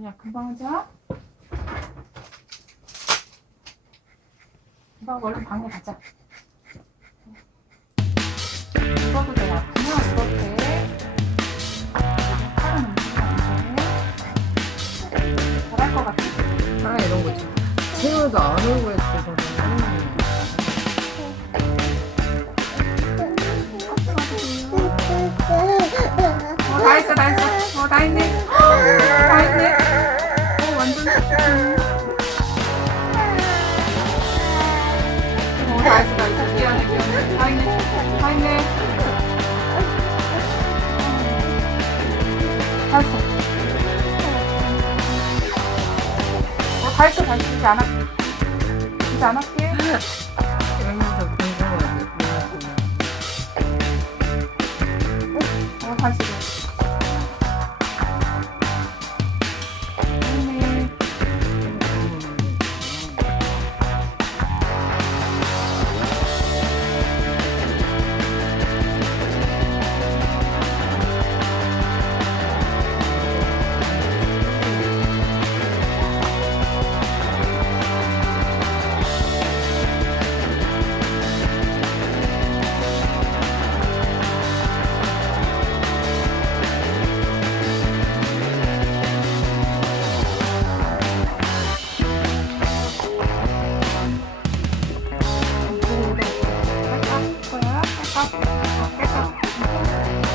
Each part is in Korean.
아니야, 금방 하자. 금방 얼른 방에 가자. 울어도 돼. 팔은 움직이면 안 돼. 잘할 것 같아. 아 이런 거지. 채널도 안 오고 했어 저는. 어, 다 했어. 이제 안 할게. 이제 안 할게. 이러면서 궁금하지. 어. Música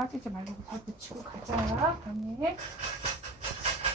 빠지지 말고 잘 붙이고 가자. 방에.